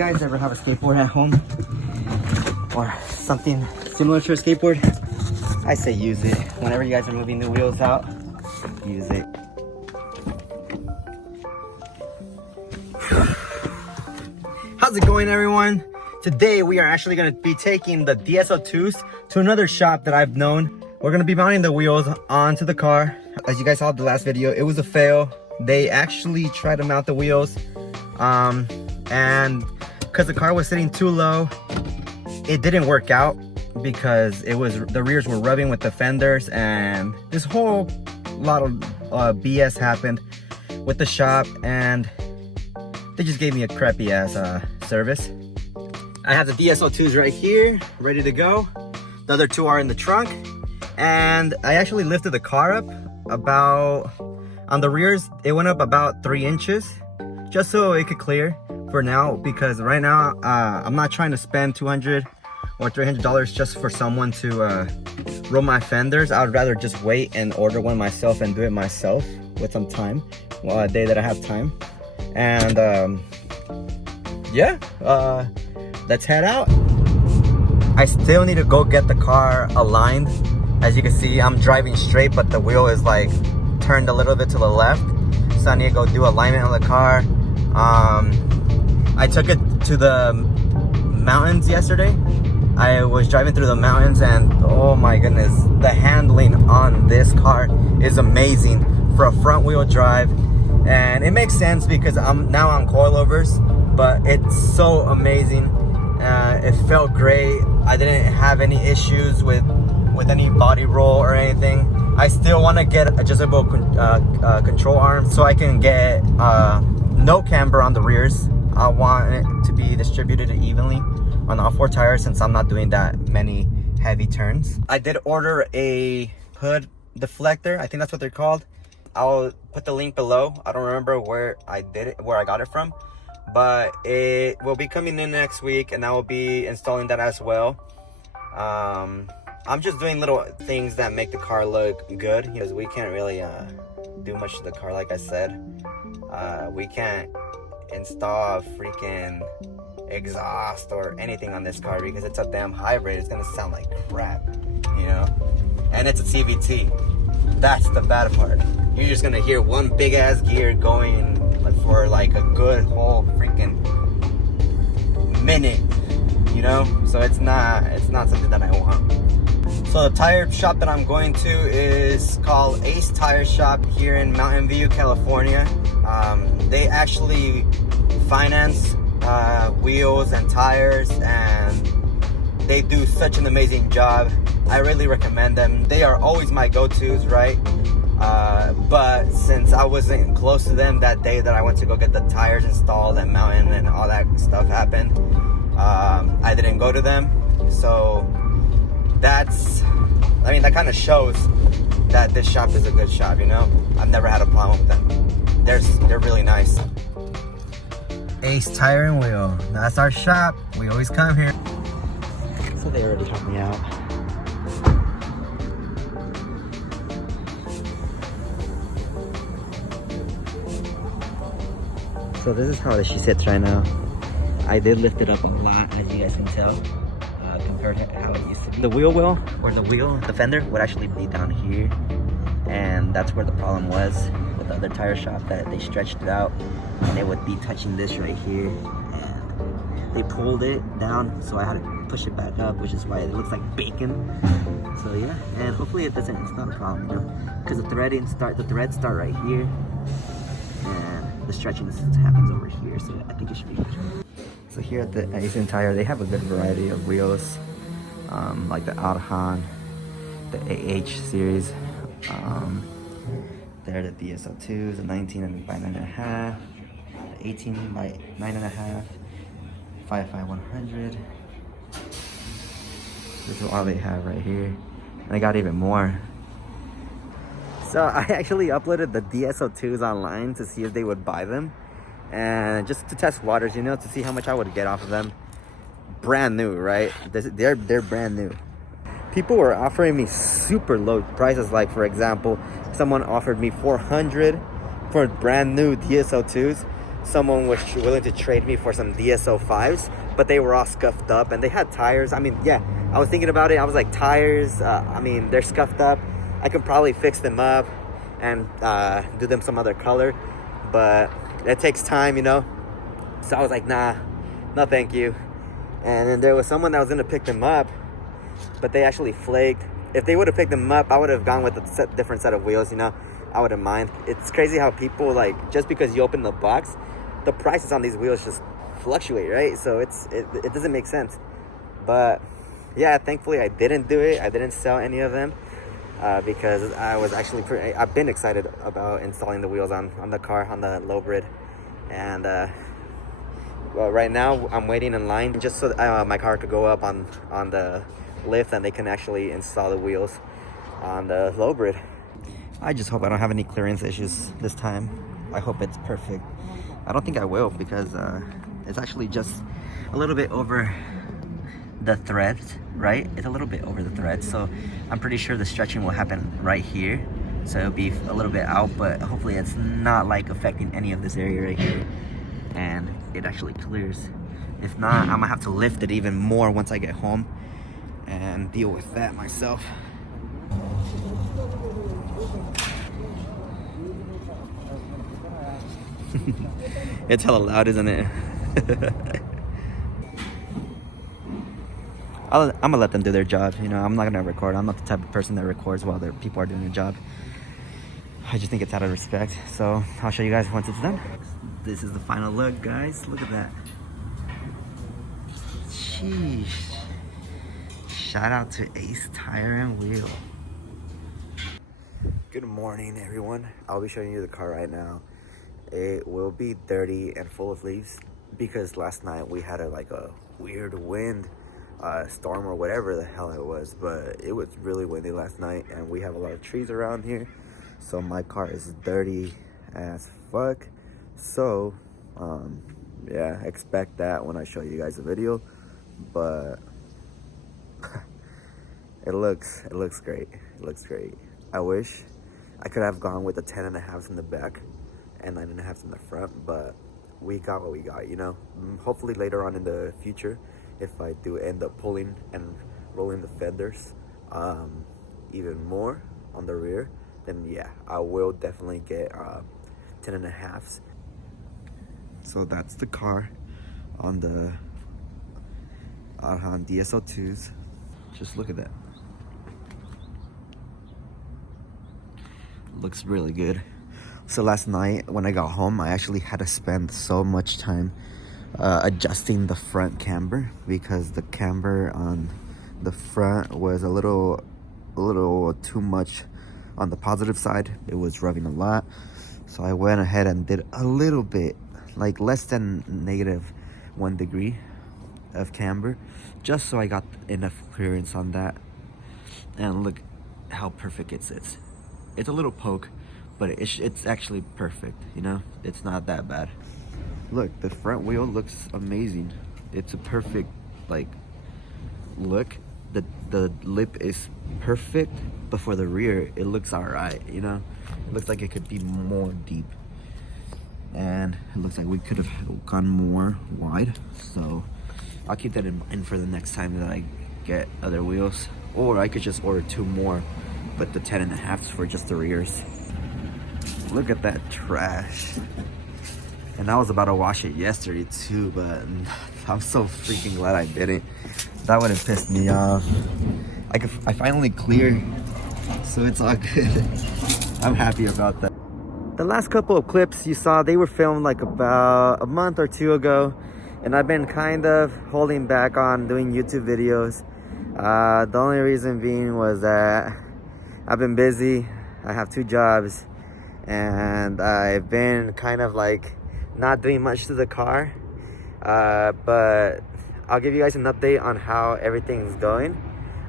guys ever have a skateboard at home or something similar to a skateboard, I say use it. Whenever you guys are moving the wheels out, use it. How's it going, everyone? Today we are actually going to be taking the DSO2s to another shop that I've known. We're going to be mounting the wheels onto the car. As you guys saw in the last video, it was a fail. They actually tried to mount the wheels and because the car was sitting too low, it didn't work out because the rears were rubbing with the fenders, and this whole lot of BS happened with the shop, and they just gave me a crappy ass service. I have the DSO2s right here, ready to go. The other two are in the trunk, and I actually lifted the car up about, on the rears, it went up about 3 inches, just so it could clear for now, because right now I'm not trying to spend $200 or $300 just for someone to roll my fenders. I would rather just wait and order one myself and do it myself with some time, a day that I have time. And yeah, let's head out. I still need to go get the car aligned. As you can see, I'm driving straight, but the wheel is like turned a little bit to the left, so I need to go do alignment on the car. I took it to the mountains yesterday. I was driving through the mountains, and oh my goodness, the handling on this car is amazing for a front wheel drive. And it makes sense because I'm now on coilovers, but it's so amazing. It felt great. I didn't have any issues with any body roll or anything. I still want to get adjustable control arm so I can get no camber on the rears. I want it to be distributed evenly on all 4 tires since I'm not doing that many heavy turns. I did order a hood deflector. I think that's what they're called. I'll put the link below. I don't remember where I got it from, but it will be coming in next week, and I will be installing that as well. I'm just doing little things that make the car look good, because we can't really do much to the car. Like I said, we can't install a freaking exhaust or anything on this car because it's a damn hybrid. It's gonna sound like crap, you know, and it's a CVT. That's the bad part. You're just gonna hear one big ass gear going for like a good whole freaking minute, you know. So it's not something that I want. So the tire shop that I'm going to is called Ace Tire Shop here in Mountain View, California. They actually finance wheels and tires, and they do such an amazing job. I really recommend them. They are always my go-tos, right? But since I wasn't close to them that day that I went to go get the tires installed and mounted and all that stuff happened, I didn't go to them. So that kind of shows that this shop is a good shop, you know. I've never had a problem with them. They're really nice. Ace Tire and Wheel, that's our shop. We always come here. So they already helped me out. So this is how she sits right now. I did lift it up a lot, as you guys can tell, compared to how it used to be. The the fender would actually be down here, and that's where the problem was with the other tire shop, that they stretched it out and it would be touching this right here, and they pulled it down, so I had to push it back up, which is why it looks like bacon. So yeah, and hopefully it's not a problem, you know, because the threads start right here, and the stretching happens over here, so I think it should be good. So here at the Ace Tire, they have a good variety of wheels, like the Alhan, the AH series. They're the DSO2s, the 19 by 9.5, the 18 by 9.5, 5.100. This is all they have right here, and I got even more. So I actually uploaded the DSO2s online to see if they would buy them, and just to test waters, you know, to see how much I would get off of them. Brand new, right? They're brand new. People were offering me super low prices. Like, for example, someone offered me $400 for brand new DSO2s. someone was willing to trade me for some DSO5s, but they were all scuffed up and they had tires. I mean, yeah, I was thinking about it. I was like, tires, I mean, they're scuffed up. I can probably fix them up and do them some other color, but it takes time, you know? So I was like, nah, no thank you. And then there was someone that was gonna pick them up, but they actually flaked. If they would have picked them up, I would have gone with a different set of wheels, you know? I wouldn't mind. It's crazy how people, like, just because you open the box, the prices on these wheels just fluctuate, right? So it doesn't make sense. But yeah, thankfully I didn't do it. I didn't sell any of them because I was actually I've been excited about installing the wheels on the car, on the low grid. And well, right now I'm waiting in line just so my car could go up on the lift and they can actually install the wheels on the low grid. I just hope I don't have any clearance issues this time. I hope it's perfect. I don't think I will because it's actually just a little bit over the threads, right? It's a little bit over the threads, so I'm pretty sure the stretching will happen right here. So it'll be a little bit out, but hopefully it's not like affecting any of this area right here. And it actually clears. If not, I'm gonna have to lift it even more once I get home and deal with that myself. It's hella loud, isn't it? I'm gonna let them do their job. You know, I'm not gonna record. I'm not the type of person that records while their people are doing their job. I just think it's out of respect. So I'll show you guys once it's done. This is the final look, guys. Look at that. Sheesh. Shout out to Ace Tire and Wheel. Good morning, everyone. I'll be showing you the car right now. It will be dirty and full of leaves because last night we had a weird wind storm or whatever the hell it was, but it was really windy last night and we have a lot of trees around here, so my car is dirty as fuck. So yeah, expect that when I show you guys the video, but it looks great. It looks great. I wish I could have gone with the 10.5s in the back and 9.5s in the front, but we got what we got, you know. Hopefully later on in the future, if I do end up pulling and rolling the fenders even more on the rear, then yeah, I will definitely get 10.5s. So that's the car on the on DSO2s. Just look at that. Looks really good. So last night when I got home, I actually had to spend so much time adjusting the front camber because the camber on the front was a little too much on the positive side. It was rubbing a lot. So I went ahead and did a little bit, like less than -1 degree of camber, just so I got enough clearance on that. And look how perfect it sits. It's a little poke, but it's actually perfect, you know? It's not that bad. Look, the front wheel looks amazing. It's a perfect, like, look. The lip is perfect, but for the rear, it looks alright, you know? It looks like it could be more deep. And it looks like we could have gone more wide. So I'll keep that in mind for the next time that I get other wheels. Or I could just order 2 more, but the 10.5s for just the rears. Look at that trash. And I was about to wash it yesterday too, but I'm so freaking glad I didn't. That would have pissed me off. I finally cleared, so it's all good. I'm happy about that. The last couple of clips you saw, they were filmed like about a month or 2 ago, and I've been kind of holding back on doing YouTube videos. The only reason being was that I've been busy. I have 2 jobs, and I've been kind of like not doing much to the car. But I'll give you guys an update on how everything's going.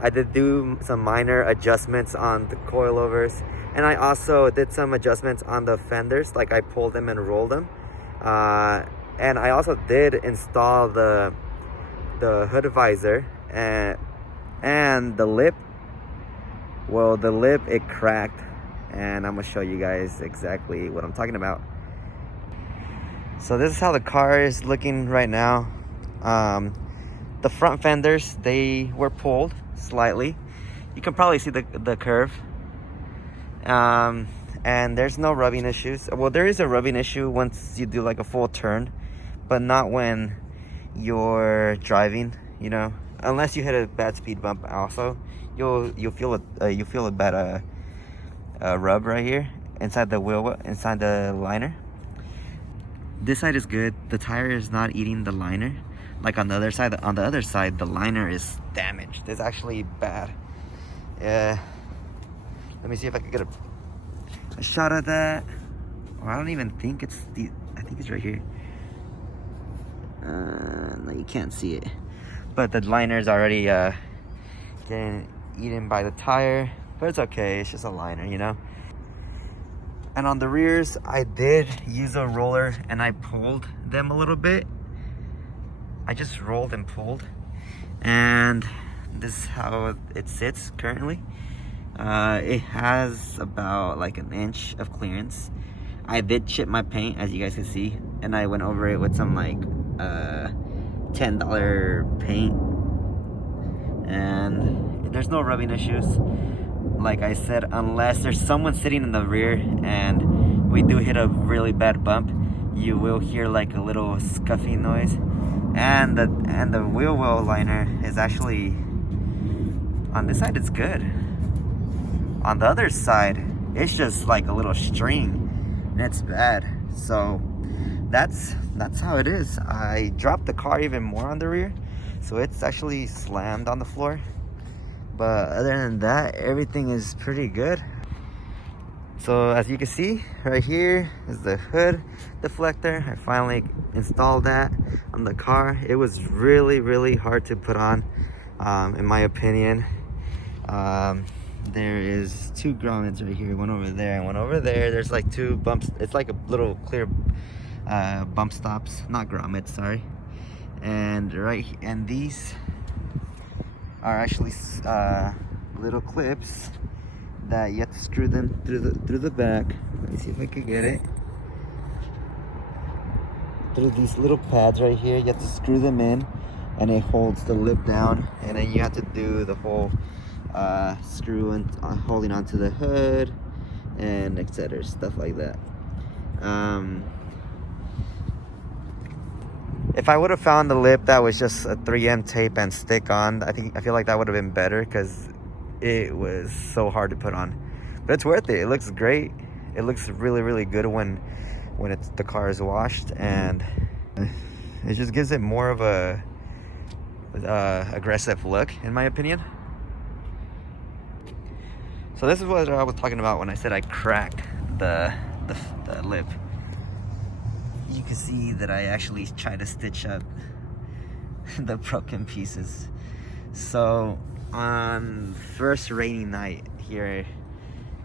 I did do some minor adjustments on the coilovers, and I also did some adjustments on the fenders, like I pulled them and rolled them. And I also did install the hood visor and the lip. Well, the lip, it cracked, and I'm gonna show you guys exactly what I'm talking about. So this is how the car is looking right now. The front fenders, they were pulled slightly. You can probably see the curve. And there's no rubbing issues. Well, there is a rubbing issue once you do like a full turn, but not when you're driving, you know, unless you hit a bad speed bump. Also, you'll feel a bad rub right here inside the wheel, inside the liner. This side is good. The tire is not eating the liner like on the other side. On the other side, the liner is damaged. It's actually bad. Yeah, let me see if I can get a shot of that. Or I don't even think it's I think it's right here. No, you can't see it, but the liner is already getting eaten by the tire, but it's okay. It's just a liner, you know. And on the rears, I did use a roller and I pulled them a little bit. I just rolled and pulled, and this is how it sits currently. It has about like an inch of clearance. I did chip my paint, as you guys can see, and I went over it with some like $10 paint, and there's no rubbing issues. Like I said, unless there's someone sitting in the rear and we do hit a really bad bump, you will hear like a little scuffing noise. And the wheel well liner is actually, on this side it's good. On the other side, it's just like a little string, and it's bad. So that's how it is. I dropped the car even more on the rear, so it's actually slammed on the floor. But other than that, everything is pretty good. So as you can see, right here is the hood deflector. I finally installed that on the car. It was really hard to put on, in my opinion. There is two grommets right here, one over there and one over there. There's like two bumps. It's like a little clear bump stops, not grommets, sorry. And these are actually little clips that you have to screw them through the back. Let me see if I can get it. Through these little pads right here, you have to screw them in, and it holds the lip down. And then you have to do the whole screw and holding onto the hood and etc. Stuff like that. If I would have found the lip that was just a 3M tape and stick on, I feel like that would have been better, because it was so hard to put on. But it's worth it. It looks great. It looks really good when the car is washed, and it just gives it more of a aggressive look, in my opinion. So this is what I was talking about when I said I cracked the lip. You can see that I actually tried to stitch up the broken pieces. So on first rainy night here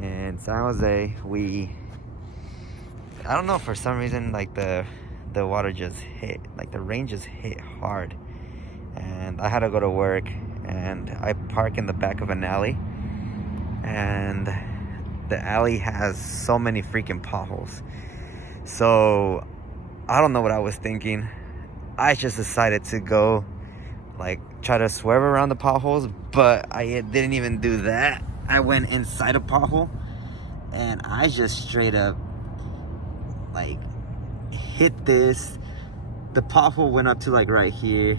in San Jose, I don't know, for some reason, like the water just hit, like the rain just hit hard, and I had to go to work, and I park in the back of an alley, and the alley has so many freaking potholes. So I don't know what I was thinking. I just decided to go like try to swerve around the potholes, but I didn't even do that. I went inside a pothole, and I just straight up like hit this. The pothole went up to like right here,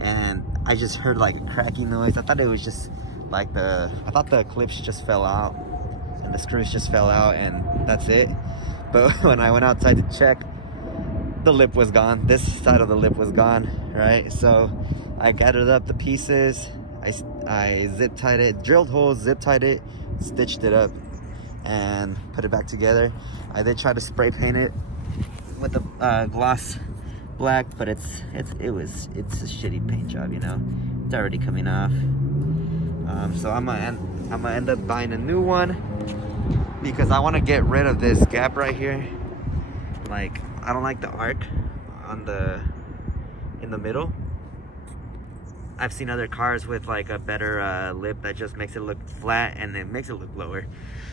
and I just heard like a cracking noise. I thought it was just like I thought the clips just fell out and the screws just fell out, and that's it. But when I went outside to check, the lip was gone. This side of the lip was gone, right? So I gathered up the pieces, I zip tied it, drilled holes, zip tied it, stitched it up, and put it back together. I did try to spray paint it with the gloss black, but it's a shitty paint job, you know. It's already coming off. So I'm gonna end up buying a new one, because I want to get rid of this gap right here. Like, I don't like the arc in the middle. I've seen other cars with like a better lip that just makes it look flat and it makes it look lower.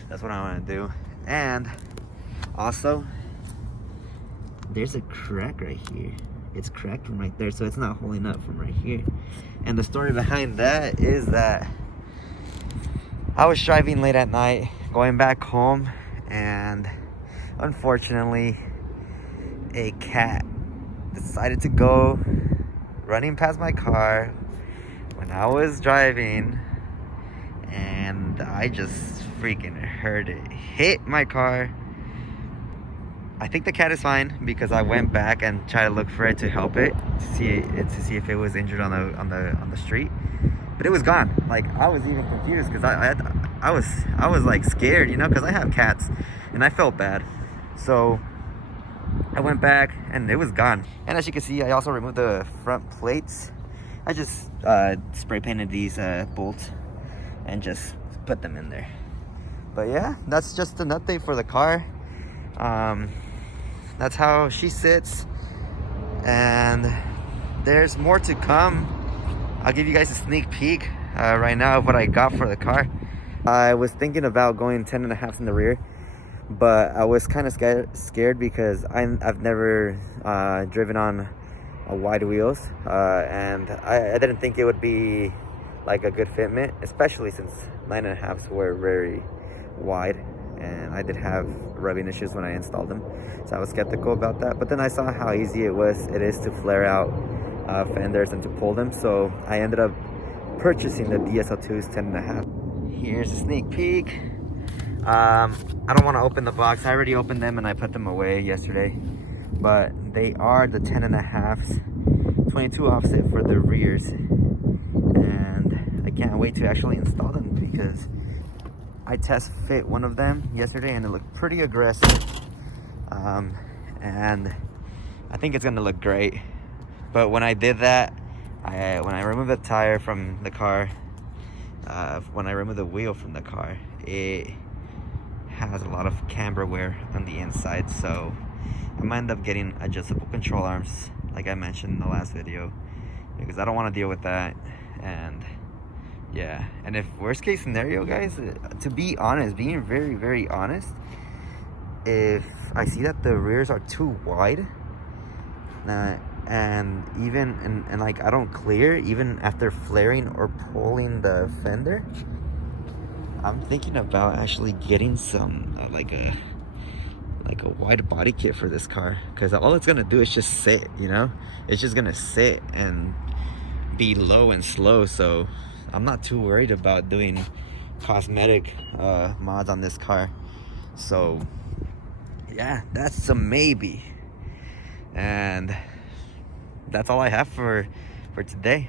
That's what I want to do. And also, there's a crack right here. It's cracked from right there, so it's not holding up from right here. And the story behind that is that I was driving late at night, going back home, and unfortunately, a cat decided to go running past my car when I was driving, and I just freaking heard it hit my car. I think the cat is fine because I went back and tried to look for it to help it to see if it was injured on the street, but it was gone. Like, I was even confused because I was like scared, you know, because I have cats and I felt bad. So I went back and it was gone. And as you can see, I also removed the front plates. I just spray painted these bolts and just put them in there. But yeah, that's just an update for the car. That's how she sits, and there's more to come. I'll give you guys a sneak peek right now of what I got for the car. I was thinking about going 10.5 in the rear, but I was kind of scared because I've never driven on wide wheels, and I didn't think it would be like a good fitment, especially since 9.5s were very wide, and I did have rubbing issues when I installed them, so I was skeptical about that. But then I saw how easy it is to flare out fenders and to pull them, so I ended up purchasing the DSL2's 10.5. Here's a sneak peek. I don't want to open the box. I already opened them and I put them away yesterday, but they are the 10.5s, 22 offset for the rears, and I can't wait to actually install them because I test fit one of them yesterday and it looked pretty aggressive, and I think it's gonna look great. But when I did that, when I removed the tire from the car, when I removed the wheel from the car, it has a lot of camber wear on the inside, so I might end up getting adjustable control arms like I mentioned in the last video, because I don't want to deal with that. And yeah, and if worst case scenario, guys, to be honest, being very, very honest, if I see that the rears are too wide, and even and like I don't clear even after flaring or pulling the fender, I'm thinking about actually getting some like a wide body kit for this car, because all it's gonna do is just sit, you know, it's just gonna sit and be low and slow. So I'm not too worried about doing cosmetic mods on this car. So yeah, that's a maybe, and that's all I have for today.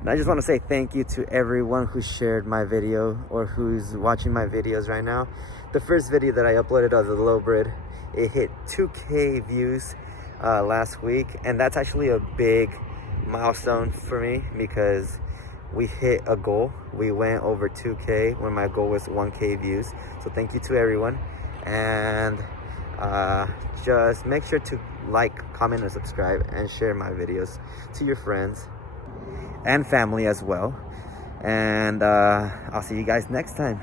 And I just want to say thank you to everyone who shared my video or who's watching my videos right now. The first video that I uploaded of the low brid, it hit 2K views last week, and that's actually a big milestone for me because we hit a goal. We went over 2K when my goal was 1K views. So thank you to everyone, and just make sure to like, comment, and subscribe, and share my videos to your friends and family as well. And I'll see you guys next time.